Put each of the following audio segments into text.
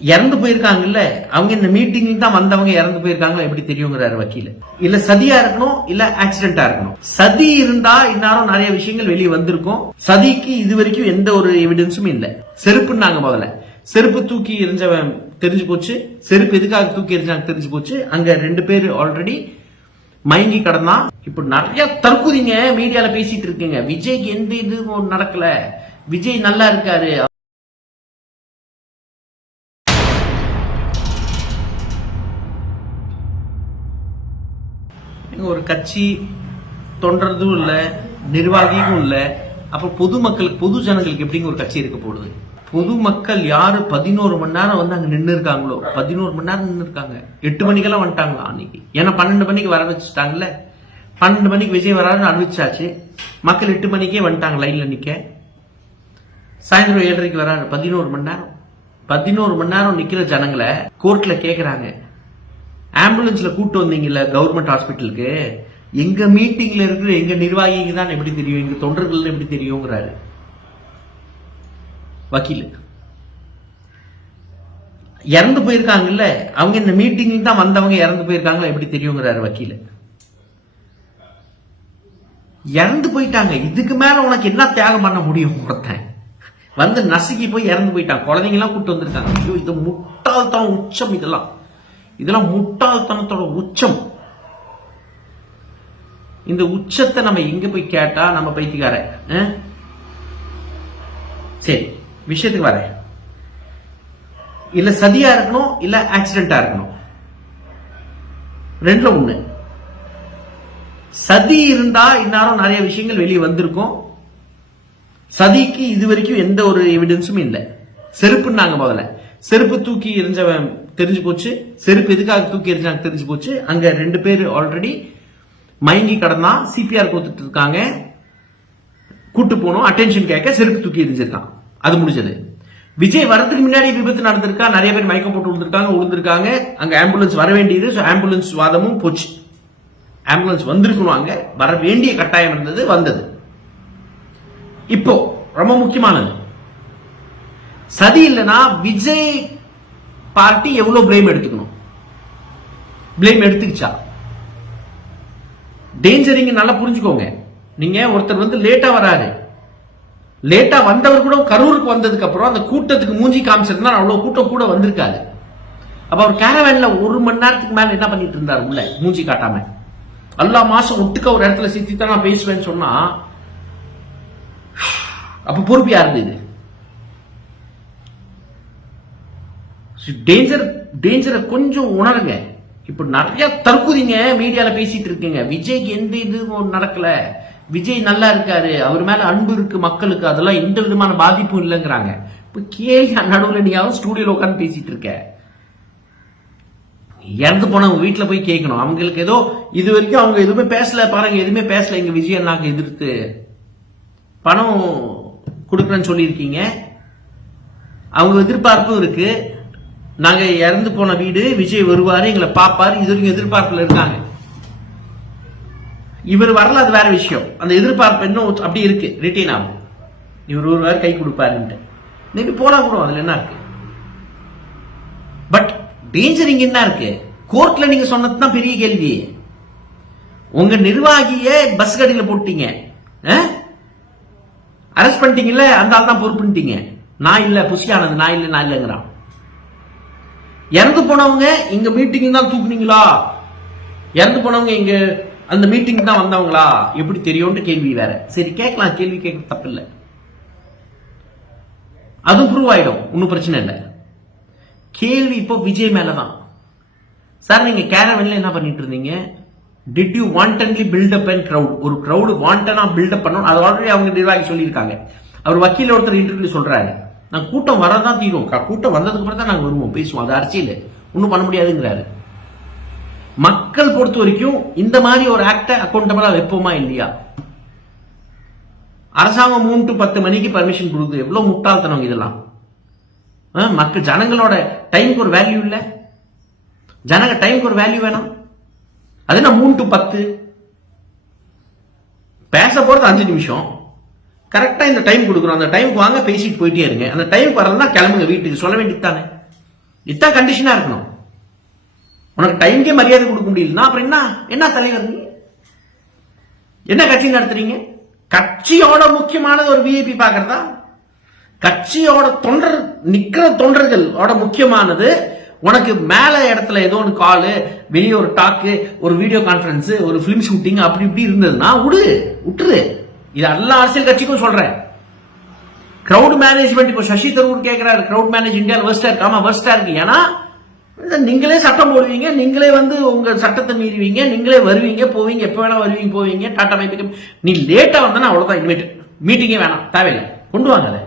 இறந்து போயிருக்காங்கல்ல அவங்க இந்த மீட்டிங் தான் வந்தவங்க இறந்து போயிருக்காங்களா எப்படி தெரியுங்கிறாரு வக்கீல. இல்ல சதியா இருக்கணும் இல்ல ஆக்சிடென்டா இருக்கணும். சதி இருந்தா இன்னாரும் நிறைய விஷயங்கள் வெளியே வந்திருக்கும். சதிக்கு இது வரைக்கும் எந்த ஒரு எவிடன்ஸும் இல்ல. செருப்புன்னாங்க முதல்ல. செருப்பு தூக்கி எரிஞ்சவன் தெரிஞ்சு போச்சு. செருப்பு எதுக்காக தூக்கி எரிஞ்சாங்க தெரிஞ்சு போச்சு. அங்க ரெண்டு பேர் ஆல்ரெடி மயங்கி கடந்தான். இப்ப நிறைய தற்குதிங்க மீடியால பேசிட்டு இருக்கீங்க. விஜய்க்கு எந்த இதுவும் நடக்கல. விஜய் நல்லா இருக்காரு. ஒரு கட்சி தொண்டறதும் இல்லை நிர்வாகியும் இல்லை. அப்ப பொதுமக்களுக்கு பொது ஜனங்களுக்கு எப்படிங்க ஒரு கட்சி இருக்க போடுது பொதுமக்கள் யாரு பதினோரு மணி நேரம் வந்து அங்க நின்று இருக்காங்களோ? பதினோரு மணி நேரம் நின்று இருக்காங்க. எட்டு மணிக்கெல்லாம் வந்துட்டாங்களா அன்னைக்கு? ஏன்னா பன்னெண்டு மணிக்கு வர வச்சுட்டாங்கல்ல. பன்னெண்டு மணிக்கு விஜய் வராருன்னு அறிவிச்சாச்சு மக்கள் எட்டு மணிக்கே வந்துட்டாங்க லைன்ல நிக்க. சாயந்தரம் ஏழரைக்கு வராரு. பதினோரு மணி நேரம். பதினோரு மணி நேரம் நிக்கிற ஜனங்களை கோர்ட்ல கேக்குறாங்க. ஆம்புலன்ஸ்ல கூட்டு வந்தீங்கல்ல கவர்மெண்ட் ஹாஸ்பிட்டலுக்கு எங்க மீட்டிங்ல இருக்கிற எங்க நிர்வாகிங்க தான் எப்படி தெரியும்? எங்க தொண்டர்கள் எப்படி தெரியுங்கிறாரு. வக்கீல். இறந்து போயிருக்காங்கல்ல அவங்க இந்த மீட்டிங் தான் வந்தவங்க இறந்து போயிருக்காங்களா எப்படி தெரியுங்கிறாரு வக்கீல். இறந்து போயிட்டாங்க. இதுக்கு மேல உனக்கு என்ன தியாகம் பண்ண முடியும் ஒருத்தன்? வந்து நசுக்கி போய் இறந்து போயிட்டான். குழந்தைங்க எல்லாம் கூட்டு வந்திருக்காங்க. ஐயோ இது முட்டாள்தான் உச்சம் இதெல்லாம். இதெல்லாம் முட்டாள்தனத்தோட உச்சம். இந்த உச்சத்தை நம்ம எங்க போய் கேட்டா நம்ம பைத்தியக்கார சரி விஷயத்துக்கு வரேன். இல்ல சதியா இருக்கணும் இல்ல ஆக்சிடென்டா இருக்கணும். ரெண்டுல ஒண்ணு. சதி இருந்தா இந்நேரம் நிறைய விஷயங்கள் வெளியே வந்திருக்கும். சதிக்கு இது வரைக்கும் எந்த ஒரு எவிடன்ஸும் இல்ல. செருப்புன்னாங்க முதல்ல. செருப்பு தூக்கி எரிஞ்சவன் தெரிஞ்சு போச்சு. செருப்பு எதுக்காக தூக்கி எரிஞ்சாங்க தெரிஞ்சு போச்சு. அங்க ரெண்டு பேர் ஆல்ரெடி மயங்கி கடந்தான் சிபிஆர் கொடுத்துட்டு இருக்காங்க. கூட்டு போனோம். அட்டென்ஷன் கேட்க செருப்பு தூக்கி எரிஞ்சிருக்கான் அது முடிஞ்சது. விஜய் வரதுக்கு முன்னாடி விபத்து நடந்திருக்கா? நிறைய பேர் மயக்கம் போட்டு விழுந்திருக்காங்க விழுந்திருக்காங்க அங்க ஆம்புலன்ஸ் வர வேண்டியது. ஆம்புலன்ஸ் வாதமும் போச்சு. ஆம்புலன்ஸ் வந்திருக்கணும் அங்க. வர வேண்டிய கட்டாயம் இருந்தது வந்தது. இப்போ ரொம்ப முக்கியமானது. சதி இல்லைன்னா விஜய் பார்ட்டி எவ்வளோ பிளேம் எடுத்துக்கணும்? பிளேம் எடுத்துக்கிச்சா? டேஞ்சர் இங்க நல்லா புரிஞ்சுக்கோங்க. நீங்க ஒருத்தர் வந்து லேட்டா வராரு. லேட்டா வந்தவர் கூட கரூருக்கு வந்ததுக்கு அப்புறம் அந்த கூட்டத்துக்கு மூஞ்சி காமிச்சிருந்தா அவ்வளவு கூட்டம் கூட வந்திருக்காது. அப்ப அவர் கேரவேன்ல ஒரு மணி நேரத்துக்கு மேல என்ன பண்ணிட்டு இருந்தார் உள்ள? மூஞ்சி காட்டாம. எல்லா மாசம் ஒட்டுக்க ஒரு இடத்துல சித்தி தான் நான் பேசுவேன்னு சொன்னா அப்ப பொறுப்பு யாருது இது? டேஞ்சர் டேஞ்சரை கொஞ்சம் உணருங்க. இப்ப நிறைய தற்குதிங்க மீடியால பேசிட்டு இருக்கீங்க. விஜய்க்கு எந்த இதுவும் நடக்கல. விஜய் நல்லா இருக்காரு. அவர் மேல அன்பு இருக்கு மக்களுக்கு. அதெல்லாம் எந்த விதமான பாதிப்பும் இல்லைங்கிறாங்க. இப்போ கேள்வி நடுவில் நீயாவது ஸ்டூடியோல உட்காந்து பேசிட்டு இருக்க. இறந்து போனவங்க வீட்டில் போய் கேட்கணும் அவங்களுக்கு ஏதோ இது வரைக்கும் அவங்க எதுவுமே பேசல. பாருங்க எதுவுமே பேசல. எங்க விஜய் அண்ணாக்கு எதிர்த்து. பணம் கொடுக்குறேன்னு சொல்லியிருக்கீங்க. அவங்க எதிர்பார்ப்பும் இருக்கு. நாங்க இறந்து போன வீடு விஜய் வருவாரு எங்களை பாப்பாரு இது வரைக்கும் எதிர்பார்ப்புல இருக்காங்க. இவர் வரல அது வேற விஷயம். அந்த எதிர்பார்ப்பு இன்னும் அப்படி இருக்கு ரிட்டைன் ஆகும். இவர் ஒருவாரு கை கொடுப்பாருன்ட்டு. மேபி போனா கூட அதுல என்ன இருக்கு? பட் டேஞ்சர் இங்க என்ன இருக்கு? கோர்ட்ல நீங்க சொன்னது தான் பெரிய கேள்வி. உங்க நிர்வாகிய பஸ் கடையில போட்டீங்க. அரெஸ்ட் பண்ணிட்டீங்கல்ல அந்த ஆள் தான் பொறுப்புன்ட்டீங்க. நான் இல்ல புசியானது நான் இல்ல நான் இல்லைங்கிறான். இறந்து போனவங்க இங்க மீட்டிங் தான் தூக்குனீங்களா? இறந்து போனவங்க இங்க அந்த மீட்டிங் தான் வந்தவங்களா? எப்படி தெரியும்னு கேள்வி வேற. சரி கேட்கலாம். கேள்வி கேட்க தப்பு இல்லை அதுவும் ப்ரூவ் ஆயிடும். ஒன்றும் பிரச்சனை இல்லை. கேள்வி இப்போ விஜய் மேலதான். சார் நீங்க கேரவன்ல என்ன பண்ணிட்டு இருந்தீங்க? Did you wantonly build up and crowd ஒரு க்ரௌடு வாண்டனா பில்டப் பண்ணணும். அது ஆல்ரெடி அவங்க நிர்வாகி சொல்லியிருக்காங்க. அவர் வக்கீல் ஒருத்தர் இன்டர்வியூ சொல்றாரு. நான் கூட்டம் வரதான் தீரும். கூட்டம் வந்ததுக்கு அப்புறம் தான் நாங்கள் வருவோம் பேசுவோம். அது அரசியல். ஒன்றும் பண்ண முடியாதுங்கிறாரு. மக்கள் பொறுத்த வரைக்கும் இந்த மாதிரி ஒரு ஆக்டை அக்கௌண்டபிளா வைப்போமா இல்லையா? அரசாங்கம் மூணு டு பத்து மணிக்கு பர்மிஷன் கொடுக்குது. எவ்வளவு முட்டாள்தனம் இதெல்லாம். ஆ, மக்கள் ஜனங்களோட டைமுக்கு ஒரு வேல்யூ இல்லை. ஜனங்க டைமுக்கு ஒரு வேல்யூ வேணும். அது என்ன மூணு டு பத்து? பேச போறது அஞ்சு நிமிஷம். கரெக்டாக இந்த டைம் கொடுக்குறோம். அந்த டைமுக்கு வாங்க பேசிட்டு போயிட்டே இருங்க. அந்த டைம் வரலன்னா கிளம்புங்க வீட்டுக்கு. சொல்ல வேண்டியது தானே இதுதான் கண்டிஷனாக இருக்கணும். உனக்கு டைம்க்கே மரியாதை கொடுக்க முடியலன்னா அப்புறம் என்ன? என்ன தலைவர் நீ? என்ன கட்சி நடத்துறீங்க? கட்சியோட முக்கியமானது ஒரு விஐபி பார்க்கறதா? கட்சியோட தொண்டர் நிக்கிற தொண்டர்களோட முக்கியமானது உனக்கு மேல இடத்துல ஏதோ ஒரு காலு வெளியே ஒரு டாக்கு ஒரு வீடியோ கான்ஃபரன்ஸ் ஒரு பிலிம் ஷூட்டிங் அப்படி இப்படி இருந்ததுன்னா விடு. விட்டுரு. இது எல்லா அரசியல் கட்சிக்கும் சொல்றேன். கிரௌட் மேனேஜ்மெண்ட் இப்போ சசி தரூர் கேட்கிறாரு கிரௌட் மேனேஜ் இந்தியா வேர்ஸ்டா இருக்கு. ஆமா வேர்ஸ்டா இருக்கு. ஏன்னா நீங்களே சட்டம் போடுவீங்க நீங்களே வந்து உங்க சட்டத்தை மீறுவீங்க நீங்களே வருவீங்க போவீங்க எப்போ வேணா வருவீங்க போவீங்க டாடா மைக்கு நீ லேட்டா வந்தனா அவ்வளவுதான் இன்வைட் மீட்டிங்கே வேணாம் தேவையில்லை. கொண்டு வாங்க அதை.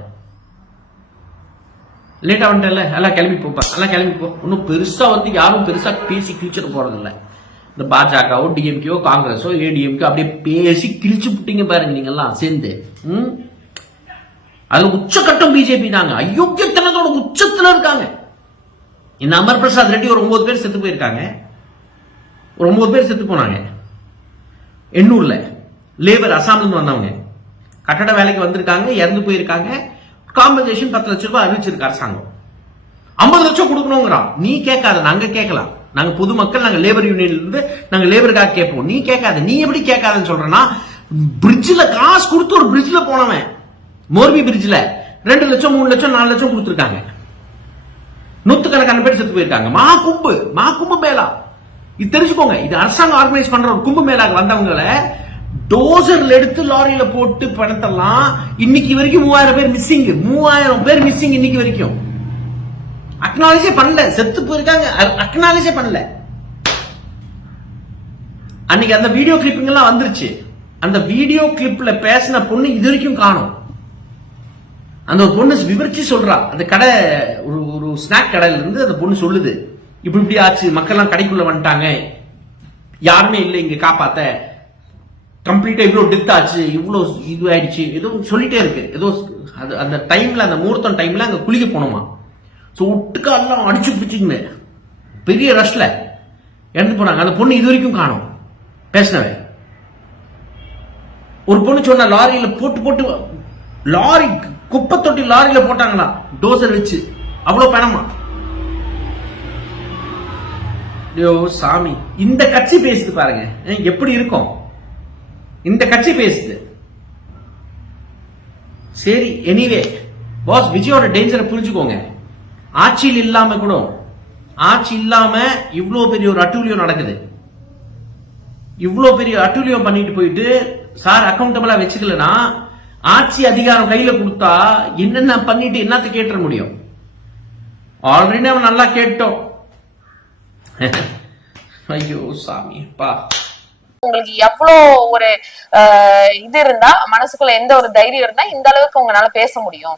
லேட்டா வந்துட்டல எல்லாம் கிளம்பி போப்பா எல்லாம் கிளம்பி போ. ஒன்றும் பெருசா வந்து யாரும் பெருசா பேசி ஃபியூச்சர் போறதில்லை. இந்த பாஜகவோ டிஎம்கேவோ காங்கிரஸோ ஏடிஎம்கே அப்படியே பேசி கிழிச்சு புட்டிங்க பாருங்க நீங்கெல்லாம் சேர்ந்து. ம்? அதுல உச்சக்கட்டம் பிஜேபி தாங்க. அயோக்கியத்தனத்தோட உச்சத்துல இருக்காங்க. இந்த அமர் பிரசாத் ரெட்டி ஒரு ஒன்பது பேர் செத்து போயிருக்காங்க. ஒரு ஒன்பது பேர் செத்து போனாங்க. எண்ணூர்ல. லேபர் அசாம்லேருந்து வந்தவங்க. கட்டட வேலைக்கு வந்திருக்காங்க இறந்து போயிருக்காங்க. காம்பன்சேஷன் பத்து லட்சம் ரூபாய் அறிவிச்சிருக்கு அரசாங்கம். ஐம்பது லட்சம் கொடுக்கணுங்கிறான். நீ கேட்காத நாங்க கேட்கலாம். நாங்க பொதுமக்கள் நாங்க லேபர் யூனியன்ல இருந்து நாங்க லேபருக்காக கேட்போம். நீ கேட்காத நீ எப்படி கேட்காதன்னு சொல்றேன்னா பிரிட்ஜ்ல காசு கொடுத்து ஒரு பிரிட்ஜ்ல போனவன் மோர்பி பிரிட்ஜ்ல ரெண்டு லட்சம் மூணு லட்சம் நாலு லட்சம் கொடுத்துருக்காங்க. நூத்துக்கணக்கான பேர் செத்து போயிருக்காங்க. மா கும்பு மா கும்பு மேலா இது தெரிஞ்சுக்கோங்க இது அரசாங்கம் ஆர்கனைஸ் பண்ற ஒரு கும்பு மேலாக வந்தவங்கள டோசர்ல எடுத்து லாரியில போட்டு பணத்தெல்லாம் இன்னைக்கு வரைக்கும் மூவாயிரம் பேர் மிஸ்ஸிங் மூவாயிரம் பேர் மிஸ்ஸிங் இன்னைக்கு வரைக்கும். அக்னாலஜே பண்ணல. செத்து போயிருக்காங்க. அக்னாலஜே பண்ணல. அன்னைக்கு அந்த வீடியோ கிளிப்பிங் எல்லாம் வந்துருச்சு. அந்த வீடியோ கிளிப்ல பேசின பொண்ணு இது வரைக்கும் காணும். அந்த ஒரு பொண்ணு விவரிச்சு சொல்றா. அந்த கடை ஒரு ஒரு ஸ்நாக் கடையில இருந்து அந்த பொண்ணு சொல்லுது. இப்படி இப்படி ஆச்சு. மக்கள்லாம் கடைக்குள்ள வந்துட்டாங்க. யாருமே இல்லை இங்க காப்பாத்த. கம்ப்ளீட்டா இவ்வளவு டெத் ஆச்சு. இவ்வளவு இது ஆயிடுச்சு ஏதோ சொல்லிட்டே இருக்கு. ஏதோ அது அந்த டைம்ல அந்த முகூர்த்தம் டைம்ல அங்க குளிக்க போனோமா? ஸோ ஒட்டுக்காலாம் அடிச்சு பிடிச்சிங்க பெரிய ரஷ்ல இறந்து போனாங்க. அந்த பொண்ணு இது வரைக்கும் காணும். பேசினவே ஒரு பொண்ணு சொன்ன லாரியில போட்டு போட்டு லாரி குப்பை தொட்டி லாரியில போட்டாங்களா டோசர் வச்சு அவ்வளவு பணமா? ஐயோ சாமி. இந்த கட்சி பேசுது பாருங்க. எப்படி இருக்கும்? இந்த கட்சி பேசுது. சரி எனிவே பாஸ் விஜயோட டேஞ்சரை புரிஞ்சுக்கோங்க. ஆட்சியில் இல்லாம கூட ஆட்சி இல்லாம இவ்வளோ பெரிய ஒரு அட்டூழியம் நடக்குது. இவ்வளோ பெரிய அட்டூழியம் பண்ணிட்டு போயிட்டு சார் அக்கௌண்டபிளா வச்சுக்கலனா ஆட்சி அதிகாரம் கையில கொடுத்தா என்னென்ன பண்ணிட்டு என்னத்த கேட்டுற முடியும்? ஆல்ரெடி அவன் நல்லா கேட்டோம். ஐயோ சாமி பா உங்களுக்கு எவ்வளோ ஒரு இது இருந்தா மனசுக்குள்ள எந்த ஒரு தைரியம் இருந்தா இந்த அளவுக்கு உங்களால பேச முடியும்.